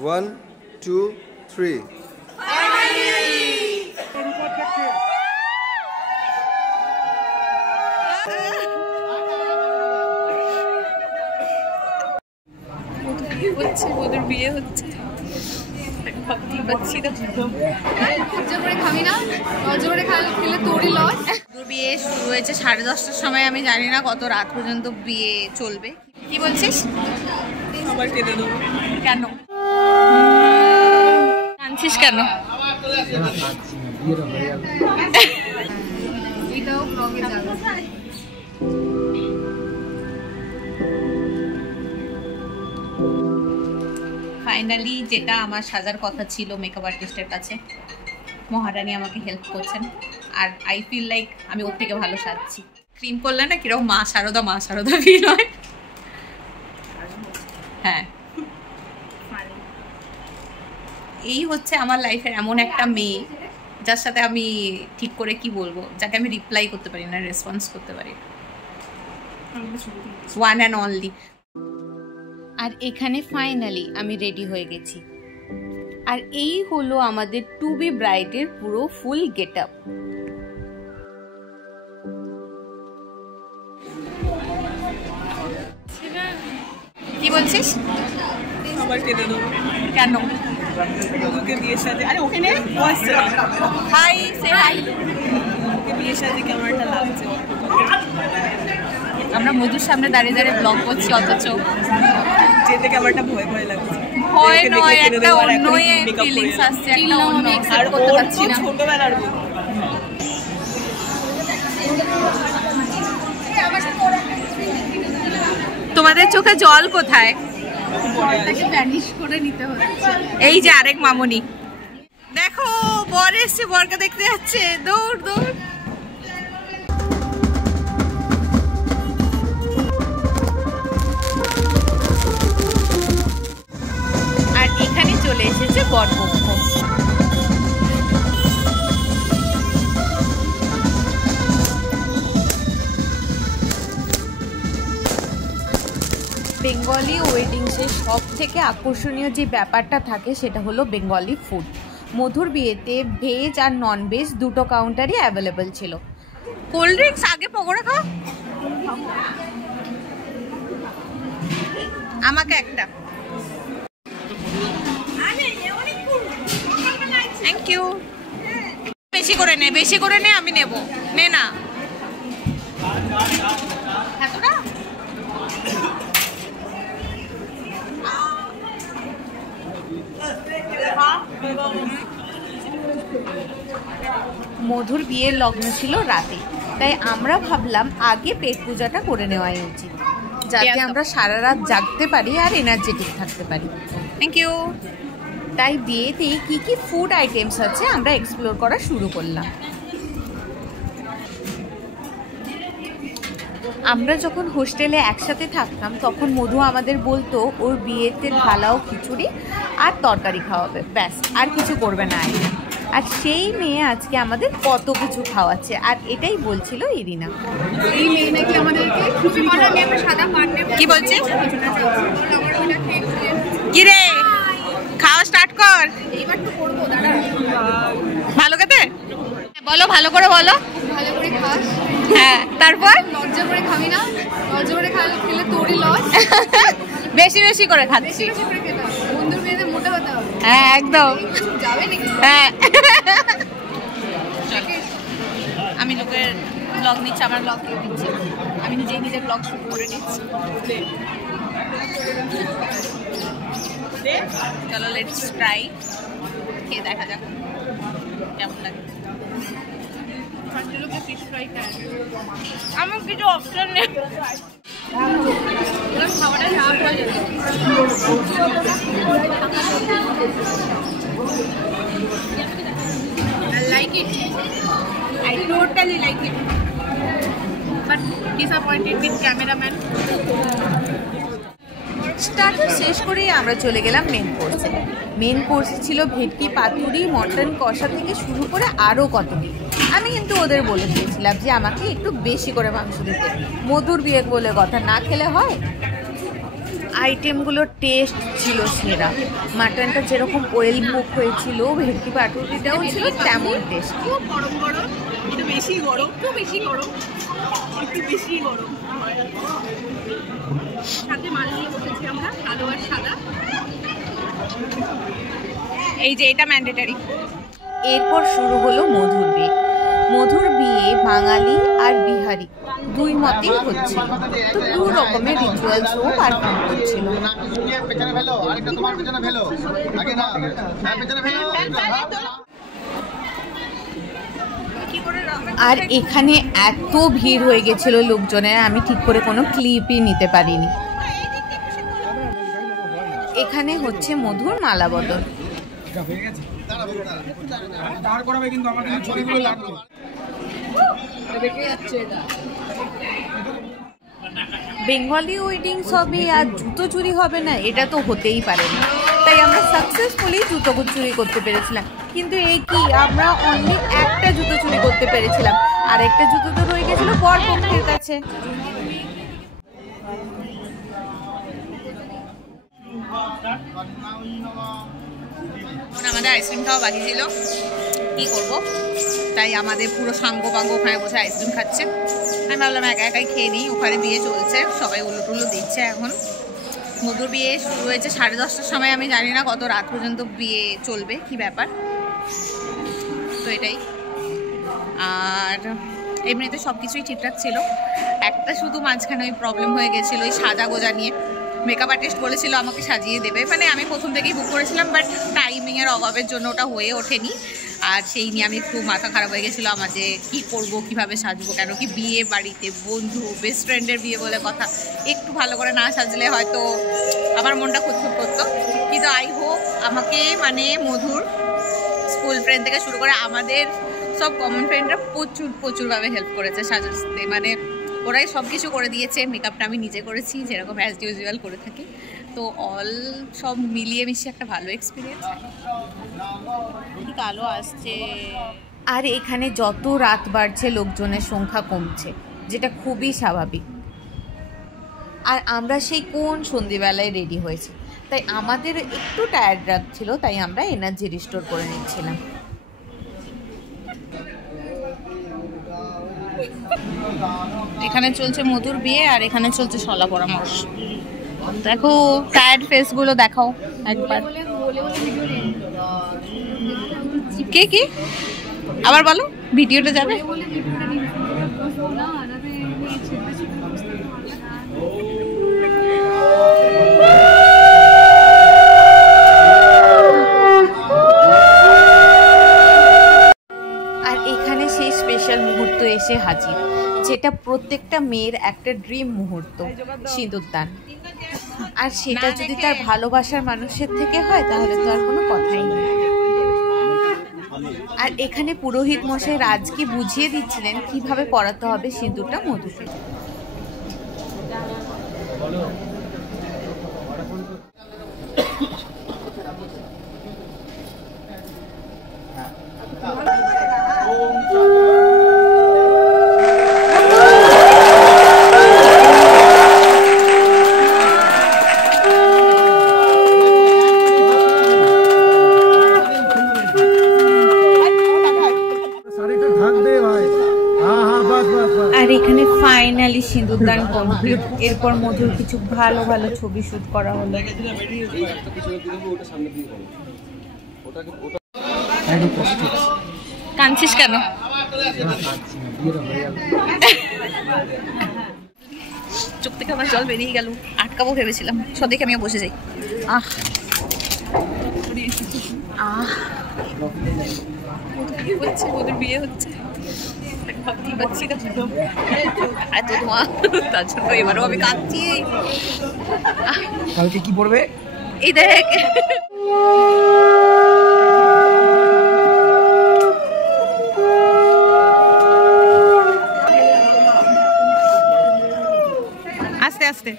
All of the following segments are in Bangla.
1, 2, 3. ওদের বিয়ে হচ্ছে বিয়ে শুরু হয়েছে 10:30টার সময়। আমি জানি না কত রাত পর্যন্ত বিয়ে চলবে। কি বলছিস? কেন কাঁদছিস কেন? ফাইনালি যেটা আমার সাজার কথা ছিল মেকআপ আর্টিস্টের কাছে, মহারানী আমাকে হেল্প করছেন। আর আই ফিল লাইক আমি ওর থেকে ভালো সাজছি। ক্রিম করলে না কিরকম মা শারদা ফিল হয়। হ্যাঁ, এই হচ্ছে আমার লাইফের এমন একটা মেয়ে যার সাথে আমি ঠিক করে কি বলবো, যাকে আমি রিপ্লাই করতে পারি না, রেসপন্স করতে পারি, ওয়ান অ্যান্ড অনলি। আর এখানে ফাইনালি আমি রেডি হয়ে গেছি। আর এই হলো আমাদের টু বি ব্রাইডের পুরো ফুল গেট আপ। কি বলছিস? কেন? হাই, সে হাই। আমরা মধুর সামনে দাঁড়িয়ে দাঁড়িয়ে ব্লগ করছি, অথচ যেতে ক্যামেরাটা ভয় লাগছে। ভয় নয়, একটা অন্য ফিলিংস আসছে, একটা অন্য এক্সেপ্ট করতে পারছি না। ছোটবেলার তোমাদের চোখে জল কোথায়? এই যে আরেক মামুনি, দেখো বর এসছে, বরকে দেখতে যাচ্ছে, দৌড় দৌড়। আর এখানে চলে এসেছে বরপক্ষ। বেঙ্গলি ওয়েডিংসের সব থেকে আকর্ষণীয় যে ব্যাপারটা থাকে সেটা হলো বেঙ্গলি ফুড। মধুর বিয়েতে ভেজ আর নন ভেজ দুটো কাউন্টারই অ্যাভেলেবেল ছিল। কোল্ড ড্রিঙ্কস আগে, পকোড়া খাও। আমাকে একটা। Thank you. বেশি করে নে, আমি নেব। নে না, এতটা মধুর বিয়ের লগ্ন ছিল রাতে, তাই আমরা ভাবলাম আগে পেট পূজাটা করে নেওয়াই উচিত, যাতে আমরা সারা রাত জাগতে পারি আর এনার্জেটিক থাকতে পারি। Thank you. তাই বিয়েতে কি কি ফুড আইটেমস আছে আমরা এক্সপ্লোর করা শুরু করলাম। আমরা যখন হোস্টেলে একসাথে থাকতাম তখন মধু আমাদের বলতো ওর বিয়েতে ঢালাও খিচুড়ি আর তরকারি খাওয়াবে, ব্যাস, আর কিছু করবে না। আর সেই মেয়ে আজকে আমাদের কত কিছু খাওয়াচ্ছে। আর এটাই বলছিল ইরিনা, এই মেয়ে নাকি আমাদেরকে কি বলছে, কি রে খাওয়া স্টার্ট কর। এইবার তো করবো, দাঁড়া। ভালো খেতে বলো, ভালো করে বলো। ভালো করে খাস। হ্যাঁ, তারপর লজ্জা করে খাবি না, লজ্জা করে খেলে তোরই লস। বেশি বেশি করে খাচ্ছি, বন্ধুর বিয়েতে মোটা হতে হবে। হ্যাঁ একদম যাবে নাকি? হ্যাঁ। আমি লোকের ব্লগ নিচ্ছি, আমার ব্লগ কেউ দিচ্ছি, আমি নিজের ব্লগ শুরু করে নিচ্ছি। চলো লেটস ট্রাই, খেয়ে দেখা যাক কেমন লাগে। আমার কিছু অপশন নেই, খাবারটা রাত হয়ে যাবে। I like it. I totally like it. But disappointed with cameraman. Starter শেষ করে আমরা চলে গেলাম মেন কোর্সে। মেন কোর্সে ছিল ভেটকি পাতুরি, মটন কষা থেকে শুরু করে আরও কত কি। আমি কিন্তু ওদের বলে দিয়েছিলাম যে আমাকে একটু বেশি করে মাংস দিতে, মধুর বিয়ে বলে কথা, না খেলে হয়। আইটেমগুলোর টেস্ট ছিল সেরা। মাটনটা যেরকম ওয়েল কুক হয়েছিল, ভেটকি পাটুরিটাও ছিল তেমন টেস্ট। গরম গরম, একটু বেশি গরম, একটু বেশি গরম, একটু বেশি গরম। সাথে মাল নিয়ে বসেছি আমরা, কালো আর সাদা। এই যে এটা ম্যান্ডেটারি। এরপর শুরু হলো মধুর বিয়ে। মধুর বিয়ে বাঙালি আর বিহারি দুই মতেই হচ্ছিল, তো দু রকমের রিচুয়ালসও পারফর্ম করছিল। আর এখানে এত ভিড় হয়ে গেছিল লোকজনের, আমি ঠিক করে কোনো ক্লিপই নিতে পারিনি। এখানে হচ্ছে মধুর মালা বদল। বেঙ্গলি ওয়েডিংস হবে আর জুতো চুরি হবে না, এটা তো হতেই পারে না। তাই আমরা সাকসেসফুলি জুতো চুরি করতে পেরেছিলাম। কিন্তু এই কি, আমরা অনলি একটা জুতো চুরি করতে পেরেছিলাম, আর একটা জুতো তো রয়ে গেছিল বর পক্ষের কাছে। আমাদের আইসক্রিম খাওয়া বাকি ছিল, কি করব, তাই আমাদের পুরো সাঙ্গ পাঙ্গ ওখানে বসে আইসক্রিম খাচ্ছে। আমি ভাবলাম একা একাই খেয়ে নিই। ওখানে বিয়ে চলছে, সবাই উল্লো টুল্লো দিচ্ছে। এখন মধুর বিয়ে শুরু হয়েছে 10:30টার সময়। আমি জানি না কত রাত পর্যন্ত বিয়ে চলবে, কি ব্যাপার। তো এটাই। আর এমনিতে সব কিছুই ঠিকঠাক ছিল, একটা শুধু মাঝখানে ওই প্রবলেম হয়ে গেছিলো ওই সাজা গোজা নিয়ে। মেকআপ আর্টিস্ট বলেছিল আমাকে সাজিয়ে দেবে, মানে আমি প্রথম থেকেই বুক করেছিলাম, বাট টাইমিংয়ের অভাবের জন্য ওটা হয়ে ওঠেনি। আর সেই নিয়ে আমি একটু মাথা খারাপ হয়ে গেছিলো আমার, যে কী করবো, কীভাবে সাজবো, কেন কি বিয়ে বাড়িতে বন্ধু বেস্ট ফ্রেন্ডের বিয়ে বলে কথা, একটু ভালো করে না সাজলে হয়তো আমার মনটা খুঁতখুত করতো। কিন্তু আই হোপ আমাকে মানে মধুর স্কুল ফ্রেন্ড থেকে শুরু করে আমাদের সব কমন ফ্রেন্ডরা প্রচুরভাবে হেল্প করেছে সাজাতে। মানে ওরাই সব কিছু করে দিয়েছে। মেকআপটা আমি নিজে করেছি, যেরকম অ্যাজ ইউজুয়াল করে থাকি। তো অল সব মিলিয়ে মিশিয়ে একটা ভালো এক্সপিরিয়েন্স। ঠিক আলো আসছে। আর এখানে যত রাত বাড়ছে লোকজনের সংখ্যা কমছে, যেটা খুবই স্বাভাবিক। আর আমরা সেই কোন সন্ধ্যেবেলায় রেডি হয়েছি, তাই আমাদের একটু টায়ার্ড লাগছিল, তাই আমরা এনার্জি রিস্টোর করে নিচ্ছিলাম। এখানে চলছে মধুর বিয়ে আর এখানে চলছে শলা পরামর্শ। দেখো টায়ার্ড ফেসগুলো দেখাও একবার। কে কি আবার বলো, ভিডিওটা যাবে। আর এখানে সেই স্পেশাল মুহূর্ত এসে হাজির, যেটা প্রত্যেকটা মেয়ের একটা ড্রিম মুহূর্ত, সিঁদুরদান। আর সেটা যদি তার ভালোবাসার মানুষের থেকে হয় তাহলে তো আর কোনো কথাই নেই। আর এখানে পুরোহিত মশাই রাজকে বুঝিয়ে দিচ্ছিলেন কিভাবে পরাতে হবে সিঁদুরটা মধুকে। আর এখানে ফাইনালি সিঁদুরদান কমপ্লিট। এরপর মধুর কিছু ভালো ভালো ছবি শুট করা হলো। কাঁদছিস কেন? চোখ থেকে আমার জল বেরিয়ে গেল, আটকাবো ভেবেছিলাম, সব দেখে আমিও বসে যাই। আহ আহ ওদের বিয়ে হচ্ছে, ভাবতেই পারছি না, এত ধোঁয়া, তার জন্য এবারও আমি কাঁদছি। কালকে কি পড়বে? এই দেখ, আস্তে আস্তে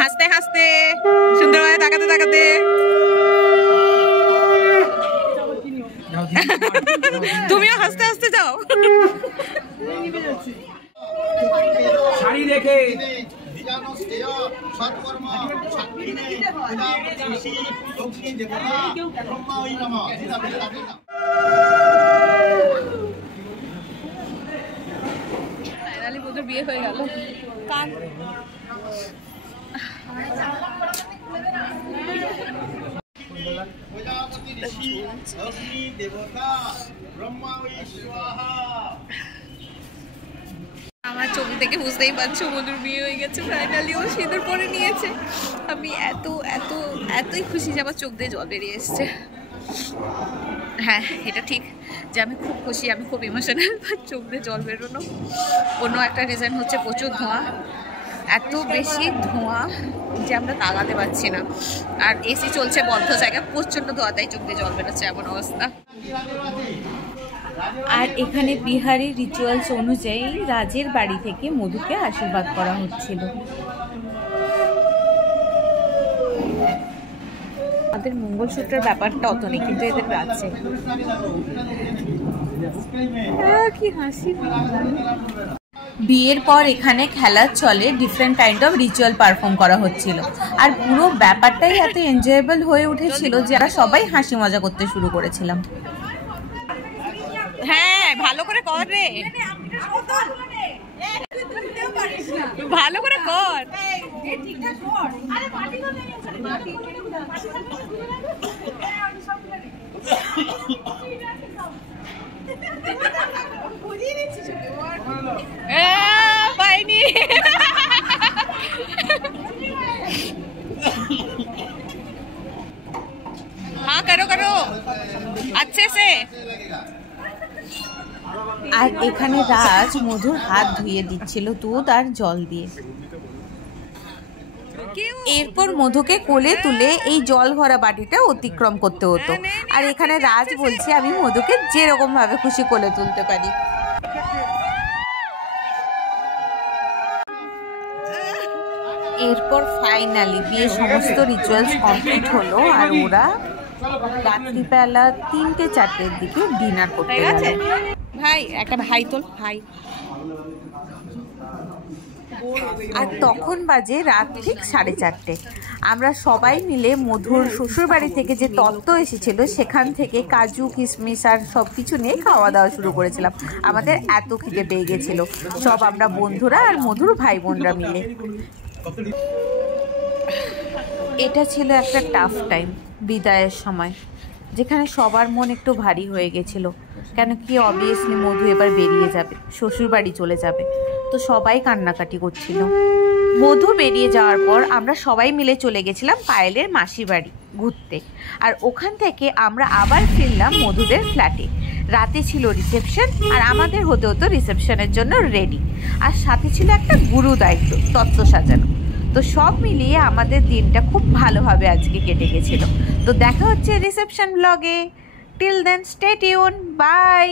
হাসতে হাসতে সুন্দরভাবে তাকাতে তাকাতে। তুমিও হাসতে হাসতে যাও। ফাইনালি বন্ধুর বিয়ে হয়ে গেল। কান আমার ছবি থেকে বুঝতেই পারছো মধুর বিয়ে হয়ে গেছে ফাইনালি। ও সিঁদুর পরে নিয়েছে। আমি এতই খুশি যে আমার চোখ দিয়ে জল বেরিয়ে এসছে। হ্যাঁ, এটা ঠিক যে আমি খুব খুশি, আমি খুব ইমোশনাল। চোখ দিয়ে জল বেরোনো অন্য একটা রিজন হচ্ছে প্রচুর ধোঁয়া, এত বেশি ধোঁয়া যে আমরা তাকাতে পারছি না। আর এসি চলছে বদ্ধ জায়গায়, প্রচণ্ড ধোঁয়া, তাই চোখ দিয়ে জল বেরোচ্ছে, এমন অবস্থা। আর এখানে বিহারি রিচুয়ালস অনুযায়ী রাজের বাড়ি থেকে মধুকে আশীর্বাদ করা হচ্ছিল। আমাদের মঙ্গলসূত্রের ব্যাপারটা অত নেই, কিন্তু এদের আছে। কি হাসি। বিয়ের পর এখানে খেলার চলে different kind of ritual perform করা হচ্ছিল। আর পুরো ব্যাপারটাই এত এনজয়েবল হয়ে উঠেছিল যে আমরা সবাই হাসি মজা করতে শুরু করেছিলাম। হ্যাঁ, ভালো করে কর রে, ভালো করে কর। पाइनी हाँ करो करो अच्छे से। আর এখানে রাজ মধুর হাত ধুয়ে দিচ্ছিল দুধ আর জল দিয়ে। এরপর মধুকে কোলে তুলে এই জল ভরা বাটিটা অতিক্রম করতে হতো। আর এখানে রাজ বলছে আমি মধুকে যেরকম ভাবে খুশি কোলে তুলতে পারি। এরপর ফাইনালি বিয়ের সমস্ত রিচুয়ালস কমপ্লিট হলো আর ওরা রাত্রিবেলা 3-4টের দিকে ডিনার করতে গেছে। ভাই একটা ভাই তোল ভাই। আর তখন বাজে রাত ঠিক 4:30। আমরা সবাই মিলে মধুর শ্বশুর বাড়ি থেকে যে তত্ত্ব এসেছিল সেখান থেকে কাজু কিশমিশ আর সব কিছু নিয়ে খাওয়া দাওয়া শুরু করেছিলাম। আমাদের এত খিদে পেয়ে গেছিল, সব আমরা বন্ধুরা আর মধুর ভাই বোনরা মিলে। এটা ছিল একটা টাফ টাইম, বিদায়ের সময়, যেখানে সবার মন একটু ভারী হয়ে গেছিল। কেন কি অবভিয়াসলি মধু এবার বেরিয়ে যাবে, শ্বশুর বাড়ি চলে যাবে, তো সবাই কান্নাকাটি করছিল। মধু বেরিয়ে যাওয়ার পর আমরা সবাই মিলে চলে গেছিলাম পায়েলের মাসি বাড়ি ঘুরতে। আর ওখান থেকে আমরা আবার ফিরলাম মধুদের ফ্ল্যাটে। রাতে ছিল রিসেপশন আর আমাদের হতে হতো রিসেপশনের জন্য রেডি। আর সাথে ছিল একটা গুরু দায়িত্ব, তত্ত্ব সাজানো। তো সব মিলিয়ে আমাদের দিনটা খুব ভালোভাবে আজকে কেটে গেছিল। তো দেখা হচ্ছে রিসেপশন ব্লগে। Till then stay tune, by.